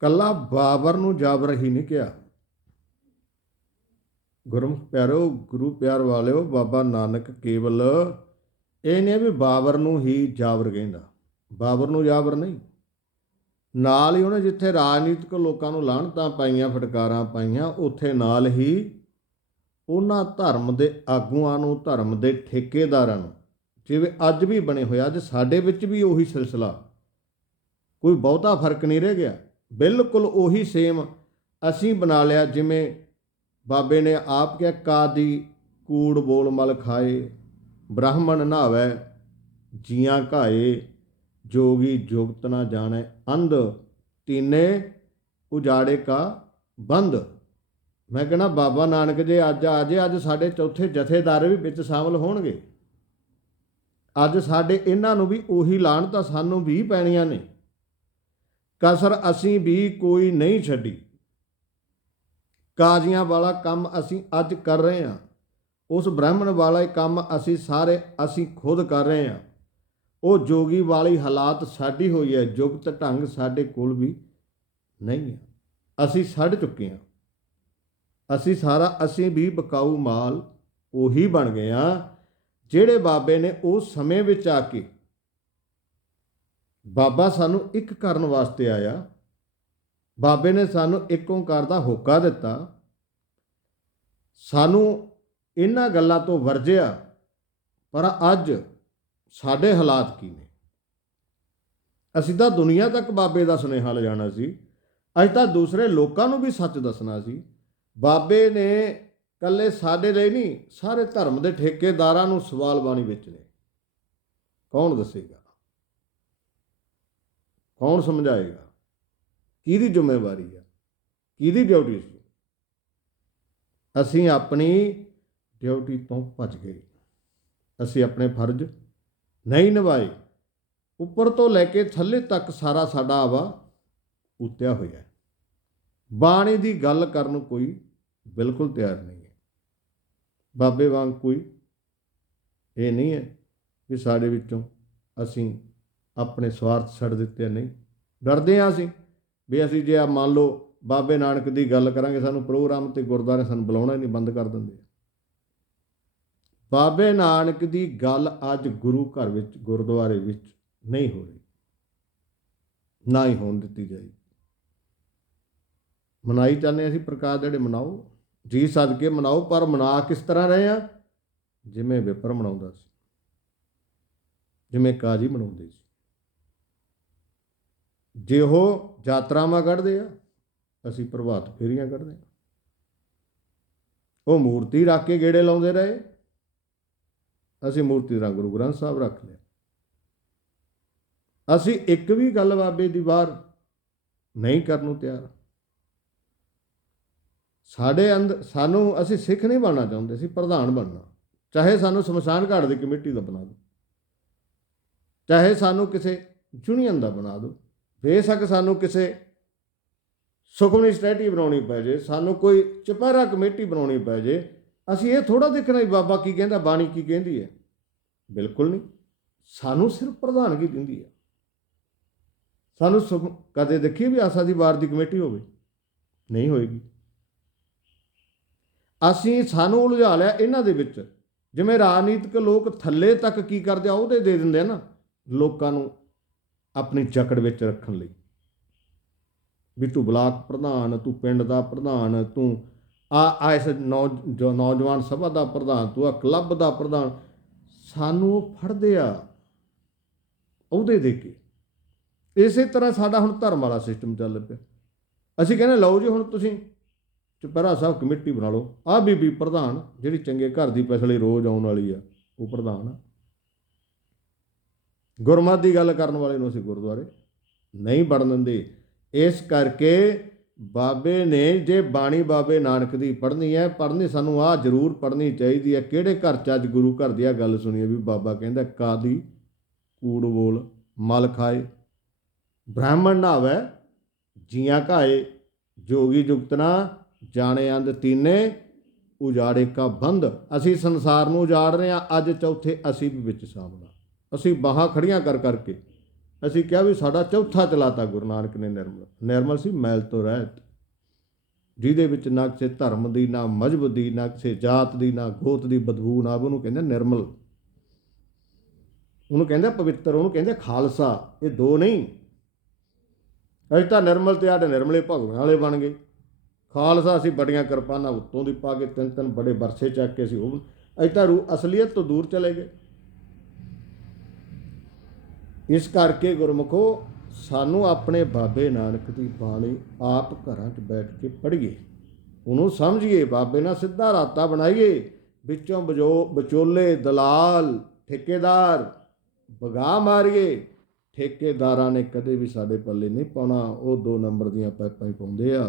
ਕੱਲਾ ਬਾਬਰ ਨੂੰ ਜਾਬਰ ਹੀ ਨਹੀਂ ਕਿਹਾ। ਗੁਰਮੁਖ ਪਿਆਰੋ, ਗੁਰੂ ਪਿਆਰ ਵਾਲਿਓ, ਬਾਬਾ ਨਾਨਕ ਕੇਵਲ ਇਹ ਨਹੀਂ ਵੀ ਬਾਬਰ ਨੂੰ ਹੀ ਜਾਬਰ ਕਹਿੰਦਾ। ਬਾਬਰ ਨੂੰ ਜਾਬਰ ਨਹੀਂ। ਨਾਲ ਹੀ ਉਹਨੇ ਜਿੱਥੇ ਰਾਜਨੀਤਿਕ ਲੋਕਾਂ ਨੂੰ ਲਾਹਣਤਾਂ ਪਾਈਆਂ, ਫਟਕਾਰਾਂ ਪਾਈਆਂ, ਉੱਥੇ ਨਾਲ ਹੀ ਉਹਨਾਂ ਧਰਮ ਦੇ ਆਗੂਆਂ ਨੂੰ, ਧਰਮ ਦੇ ਠੇਕੇਦਾਰਾਂ ਨੂੰ, ਜਿਵੇਂ ਅੱਜ ਵੀ ਬਣੇ ਹੋਏ ਅੱਜ ਸਾਡੇ ਵਿੱਚ ਵੀ ਉਹੀ ਸਿਲਸਿਲਾ। ਕੋਈ ਬਹੁਤਾ ਫ਼ਰਕ ਨਹੀਂ ਰਹਿ ਗਿਆ। ਬਿਲਕੁਲ ਉਹੀ ਸੇਮ ਅਸੀਂ ਬਣਾ ਲਿਆ ਜਿਵੇਂ ਬਾਬੇ ਨੇ ਆਪ ਕਿਹਾ ਕਾਦੀ ਕੂੜ ਬੋਲ ਮਲ ਖਾਏ, ਬ੍ਰਾਹਮਣ ਨਹਾਵੈ, ਜੀਆਂ ਘਾਏ, ਜੋਗੀ ਜੁਗਤ ਨਾ ਜਾਣੈ, ਅੰਧ ਤੀਨੇ ਉਜਾੜੇ ਕਾ ਬੰਦ। ਮੈਂ ਕਹਿੰਦਾ, ਬਾਬਾ ਨਾਨਕ ਜੇ ਅੱਜ ਆ ਜੇ, ਅੱਜ ਸਾਡੇ ਚੌਥੇ ਜਥੇਦਾਰ ਵੀ ਵਿੱਚ ਸ਼ਾਮਲ ਹੋਣਗੇ। ਅੱਜ ਸਾਡੇ ਇਹਨਾਂ ਨੂੰ ਵੀ ਉਹੀ ਲਾਣ ਤਾਂ ਸਾਨੂੰ ਵੀ ਪੈਣੀਆਂ ਨੇ। ਕਸਰ ਅਸੀਂ ਵੀ ਕੋਈ ਨਹੀਂ ਛੱਡੀ। ਕਾਜ਼ੀਆਂ ਵਾਲਾ ਕੰਮ ਅਸੀਂ ਅੱਜ ਕਰ ਰਹੇ ਹਾਂ। ਉਸ ਬ੍ਰਾਹਮਣ ਵਾਲਾ ਕੰਮ ਅਸੀਂ ਸਾਰੇ ਅਸੀਂ ਖੁਦ ਕਰ ਰਹੇ ਹਾਂ। ਉਹ ਜੋਗੀ ਵਾਲੀ ਹਾਲਾਤ ਸਾਡੀ ਹੋਈ ਹੈ, ਜੁਗਤ ਢੰਗ ਸਾਡੇ ਕੋਲ ਵੀ ਨਹੀਂ ਹੈ। ਅਸੀਂ ਛੱਡ ਚੁੱਕੇ ਹਾਂ। ਅਸੀਂ ਸਾਰਾ ਅਸੀਂ ਵੀ ਬਕਾਊ ਮਾਲ ਉਹੀ ਬਣ ਗਏ ਹਾਂ, ਜਿਹੜੇ ਬਾਬੇ ਨੇ ਉਸ ਸਮੇਂ ਵਿੱਚ ਆ ਕੇ ਬਾਬਾ ਸਾਨੂੰ ਇੱਕ ਕਰਨ ਵਾਸਤੇ ਆਇਆ। ਬਾਬੇ ਨੇ ਸਾਨੂੰ ਇੱਕ ਓੰਕਾਰ ਦਾ ਹੋਕਾ ਦਿੱਤਾ। ਸਾਨੂੰ ਇਹਨਾਂ ਗੱਲਾਂ ਤੋਂ ਵਰਜਿਆ, ਪਰ ਅੱਜ ਸਾਡੇ ਹਾਲਾਤ ਕੀ ਨੇ? ਅਸੀਂ ਤਾਂ ਦੁਨੀਆ ਤੱਕ ਬਾਬੇ ਦਾ ਸੁਨੇਹਾ ਲਿਜਾਣਾ ਸੀ। ਅੱਜ ਤਾਂ ਦੂਸਰੇ ਲੋਕਾਂ ਨੂੰ ਵੀ ਸੱਚ ਦੱਸਣਾ ਸੀ। ਬਾਬੇ ਨੇ ਕੱਲੇ ਸਾਡੇ ਲਈ ਨਹੀਂ, ਸਾਰੇ ਧਰਮ ਦੇ ਠੇਕੇਦਾਰਾਂ ਨੂੰ ਸਵਾਲ ਬਾਣੀ ਵਿੱਚ ਨੇ। ਕੌਣ ਦੱਸੇਗਾ? ਕੌਣ ਸਮਝਾਏਗਾ? ਕਿਹਦੀ ਜ਼ਿੰਮੇਵਾਰੀ ਆ? ਕਿਹਦੀ ਡਿਊਟੀ ਸੀ? ਅਸੀਂ ਆਪਣੀ ਡਿਊਟੀ ਤੋਂ ਭੱਜ ਗਏ। ਅਸੀਂ ਆਪਣੇ ਫਰਜ਼ ਨਹੀਂ ਨਿਭਾਏ। ਉੱਪਰ ਤੋਂ ਲੈ ਕੇ ਥੱਲੇ ਤੱਕ ਸਾਰਾ ਸਾਡਾ ਆਵਾ ਉਤਿਆ ਹੋਇਆ ਹੈ। ਬਾਣੀ ਦੀ ਗੱਲ ਕਰਨ ਨੂੰ ਕੋਈ ਬਿਲਕੁਲ ਤਿਆਰ ਨਹੀਂ ਹੈ। ਬਾਬੇ ਵਾਂਗ ਕੋਈ ਇਹ ਨਹੀਂ ਹੈ ਕਿ ਸਾਡੇ ਵਿੱਚੋਂ ਅਸੀਂ ਆਪਣੇ ਸਵਾਰਥ ਛੱਡ ਦਿੱਤੇ ਨਹੀਂ। ਡਰਦੇ ਹਾਂ ਅਸੀਂ ਵੀ ਅਸੀਂ ਜੇ ਆ ਮੰਨ ਲਓ ਬਾਬੇ ਨਾਨਕ ਦੀ ਗੱਲ ਕਰਾਂਗੇ, ਸਾਨੂੰ ਪ੍ਰੋਗਰਾਮ ਤੇ ਗੁਰਦੁਆਰੇ ਸਾਨੂੰ ਬੁਲਾਉਣਾ ਹੀ ਨਹੀਂ, ਬੰਦ ਕਰ ਦਿੰਦੇ ਬਾਬੇ ਨਾਨਕ ਦੀ ਗੱਲ ਅੱਜ ਗੁਰੂ ਘਰ ਵਿੱਚ, ਗੁਰਦੁਆਰੇ ਵਿੱਚ ਨਹੀਂ ਹੋ ਰਹੀ। ਨਾ ਹੀ ਹੋਣ ਦਿੱਤੀ ਜਾਏਗੀ। ਮਨਾਈ ਚਾਹੁੰਦੇ ਅਸੀਂ ਪ੍ਰਕਾਸ਼ ਜਿਹੜੇ ਮਨਾਓ। ਜੀ ਸਦਕੇ ਮਨਾਓ, ਪਰ ਮਨਾ ਕਿਸ ਤਰ੍ਹਾਂ ਰਹੇ ਆ? ਜਿਵੇਂ ਵਿਪਰ ਮਨਾਉਂਦਾ ਸੀ, ਜਿਵੇਂ ਕਾਜੀ ਮਨਾਉਂਦੇ ਸੀ। ਜੇ ਉਹ ਯਾਤਰਾਵਾਂ ਕੱਢਦੇ ਆ, ਅਸੀਂ ਪ੍ਰਭਾਤ ਫੇਰੀਆਂ ਕੱਢਦੇ ਆ। ਉਹ ਮੂਰਤੀ ਰੱਖ ਕੇ ਗੇੜੇ ਲਾਉਂਦੇ ਰਹੇ। ਅਸੀਂ ਮੂਰਤੀ ਦਾ ਗੁਰੂ ਗ੍ਰੰਥ ਸਾਹਿਬ ਰੱਖ ਲਿਆ। ਅਸੀਂ ਇੱਕ ਵੀ ਗੱਲ ਬਾਬੇ ਦੀ ਬਾਹਰ ਨਹੀਂ ਕਰਨ ਨੂੰ ਤਿਆਰ। ਸਾਡੇ ਅੰਦਰ ਸਾਨੂੰ, ਅਸੀਂ ਸਿੱਖ ਨਹੀਂ ਬਣਨਾ ਚਾਹੁੰਦੇ ਸੀ ਪ੍ਰਧਾਨ ਬਣਨਾ। ਚਾਹੇ ਸਾਨੂੰ ਸ਼ਮਸ਼ਾਨ ਘਾਟ ਦੀ ਕਮੇਟੀ ਦਾ ਬਣਾ ਦਿਓ। ਚਾਹੇ ਸਾਨੂੰ ਕਿਸੇ ਯੂਨੀਅਨ ਦਾ ਬਣਾ ਦਿਓ। ਬੇਸ਼ੱਕ ਸਾਨੂੰ ਕਿਸੇ ਸੁਖਮਨੀ ਸਟੈਟੀ ਬਣਾਉਣੀ ਪੈ ਜੇ, ਸਾਨੂੰ ਕੋਈ ਚਪਾਰਾ ਕਮੇਟੀ ਬਣਾਉਣੀ ਪੈ ਜੇ, ਅਸੀਂ ਇਹ ਥੋੜਾ ਦੇਖਣਾ ਵੀ ਬਾਬਾ ਕੀ ਕਹਿੰਦਾ, ਬਾਣੀ ਕੀ ਕਹਿੰਦੀ ਹੈ। ਬਿਲਕੁਲ ਨਹੀਂ। ਸਾਨੂੰ ਸਿਰਫ ਪ੍ਰਧਾਨਗੀ ਦਿੰਦੀ ਹੈ। ਸਾਨੂੰ ਸੁਖ, ਕਦੇ ਦੇਖੀ ਵੀ ਆਸਾ ਦੀ ਵਾਰ ਦੀ ਕਮੇਟੀ ਹੋਵੇ। ਨਹੀਂ ਹੋਏਗੀ। ਅਸੀਂ ਸਾਨੂੰ ਉਲਝਾ ਲਿਆ ਇਹਨਾਂ ਦੇ ਵਿੱਚ। ਜਿਵੇਂ ਰਾਜਨੀਤਿਕ ਲੋਕ ਥੱਲੇ ਤੱਕ ਕੀ ਕਰਦੇ ਆ, ਉਹਦੇ ਦੇ ਦਿੰਦੇ ਆ ਨਾ, ਲੋਕਾਂ ਨੂੰ ਆਪਣੀ ਜਕੜ ਵਿੱਚ ਰੱਖਣ ਲਈ। ਵੀ ਤੂੰ ਬਲਾਕ ਪ੍ਰਧਾਨ, ਤੂੰ ਪਿੰਡ ਦਾ ਪ੍ਰਧਾਨ, ਤੂੰ ਆ ਆ ਇਸ ਨੌ ਨੌਜਵਾਨ ਸਭਾ ਦਾ ਪ੍ਰਧਾਨ, ਤੂੰ ਆ ਕਲੱਬ ਦਾ ਪ੍ਰਧਾਨ, ਸਾਨੂੰ ਉਹ ਫੜਦੇ ਆ ਉਹਦੇ ਦੇ ਕੇ। ਇਸੇ ਤਰ੍ਹਾਂ ਸਾਡਾ ਹੁਣ ਧਰਮ ਵਾਲਾ ਸਿਸਟਮ ਚੱਲ ਪਿਆ। ਅਸੀਂ ਕਹਿੰਦੇ, ਲਓ ਜੀ ਹੁਣ ਤੁਸੀਂ ਚੁਪਹਿਰਾ ਸਾਹਿਬ ਕਮੇਟੀ ਬਣਾ ਲਓ। ਆ ਬੀਬੀ ਪ੍ਰਧਾਨ, ਜਿਹੜੀ ਚੰਗੇ ਘਰ ਦੀ ਫੈਸਲੇ ਰੋਜ਼ ਆਉਣ ਵਾਲੀ ਆ, ਉਹ ਪ੍ਰਧਾਨ ਆ। ਗੁਰਮਤ ਦੀ ਗੱਲ ਕਰਨ ਵਾਲੇ ਨੂੰ ਅਸੀਂ ਗੁਰਦੁਆਰੇ ਨਹੀਂ ਵੜਨ ਦਿੰਦੇ। ਇਸ ਕਰਕੇ ਬਾਬੇ ਨੇ, ਜੇ ਬਾਣੀ ਬਾਬੇ ਨਾਨਕ ਦੀ ਪੜ੍ਹਨੀ ਹੈ, ਪੜ੍ਹਨੀ ਸਾਨੂੰ ਆ ਜ਼ਰੂਰ ਪੜ੍ਹਨੀ ਚਾਹੀਦੀ ਹੈ, ਕਿਹੜੇ ਘਰ ਚ ਅੱਜ ਗੁਰੂ ਘਰ ਦੀ ਆ ਗੱਲ ਸੁਣੀ ਹੈ ਵੀ ਬਾਬਾ ਕਹਿੰਦਾ, ਕਾਦੀ ਕੂੜ ਬੋਲ, ਮਲ ਖਾਏ। ਬ੍ਰਾਹਮਣ ਨਾਵੇ, ਜੀਆਂ ਘਾਏ, ਜੋਗੀ ਜੁਗਤਨਾ ਜਾਣੇ ਅੰਧ ਤੀਨੇ, ਉਜਾੜੇ ਕਾ ਬੰਦ ਅਸੀਂ ਸੰਸਾਰ ਨੂੰ ਉਜਾੜ ਰਹੇ ਹਾਂ, ਅੱਜ ਚੌਥੇ ਅਸੀਂ ਵੀ ਵਿੱਚ ਸ਼ਾਮਲ ਅਸੀਂ ਬਾਹਾਂ ਖੜੀਆਂ ਕਰ ਕਰਕੇ ਅਸੀਂ ਕਿਹਾ ਵੀ ਸਾਡਾ ਚੌਥਾ ਚਲਾਤਾ ਗੁਰੂ ਨਾਨਕ ਨੇ ਨਿਰਮਲ ਨਿਰਮਲ ਸੀ ਮੈਲ ਤੋਂ ਰਹਿਤ। ਜਿਹਦੇ ਵਿੱਚ ਨਾ ਕਿਸੇ ਧਰਮ ਦੀ, ਨਾ ਮਜਹਬ ਦੀ, ਨਾ ਕਿਸੇ ਜਾਤ ਦੀ, ਨਾ ਗੋਤ ਦੀ ਬਦਬੂ, ਨਾ ਉਹਨੂੰ ਕਹਿੰਦੇ ਨਿਰਮਲ। ਉਹਨੂੰ ਕਹਿੰਦੇ ਪਵਿੱਤਰ, ਉਹਨੂੰ ਕਹਿੰਦੇ ਖਾਲਸਾ। ਇਹ ਦੋ ਨਹੀਂ। ਅਸੀਂ ਤਾਂ ਨਿਰਮਲ ਤੇ ਆਡੇ ਨਿਰਮਲੇ ਭਗਵਾਨ ਵਾਲੇ ਬਣ ਗਏ। ਖਾਲਸਾ ਅਸੀਂ ਬੜੀਆਂ ਕਿਰਪਾਨਾਂ ਉੱਤੋਂ ਦੀ ਪਾ ਕੇ ਤਿੰਨ ਤਿੰਨ ਬੜੇ ਵਰਸੇ ਚੱਕ ਕੇ ਅਸੀਂ ਉਹ ਅਸੀਂ ਤਾਂ ਰੂ ਅਸਲੀਅਤ ਤੋਂ ਦੂਰ ਚਲੇ ਗਏ। ਇਸ ਕਰਕੇ ਗੁਰਮੁਖੋ, ਸਾਨੂੰ ਆਪਣੇ ਬਾਬੇ ਨਾਨਕ ਦੀ ਬਾਣੀ ਆਪ ਘਰਾਂ 'ਚ ਬੈਠ ਕੇ ਪੜ੍ਹੀਏ। ਉਹਨੂੰ ਸਮਝੀਏ, ਬਾਬੇ ਨਾਲ ਸਿੱਧਾ ਰਾਤਾ ਬਣਾਈਏ। ਵਿੱਚੋਂ ਬਜੋ, ਵਿਚੋਲੇ, ਦਲਾਲ, ਠੇਕੇਦਾਰ ਬਗਾ ਮਾਰੀਏ। ਠੇਕੇਦਾਰਾਂ ਨੇ ਕਦੇ ਵੀ ਸਾਡੇ ਪੱਲੇ ਨਹੀਂ ਪਾਉਣਾ। ਉਹ ਦੋ ਨੰਬਰ ਦੀਆਂ ਪਾਈਪਾਂ ਹੀ ਪਾਉਂਦੇ ਆ।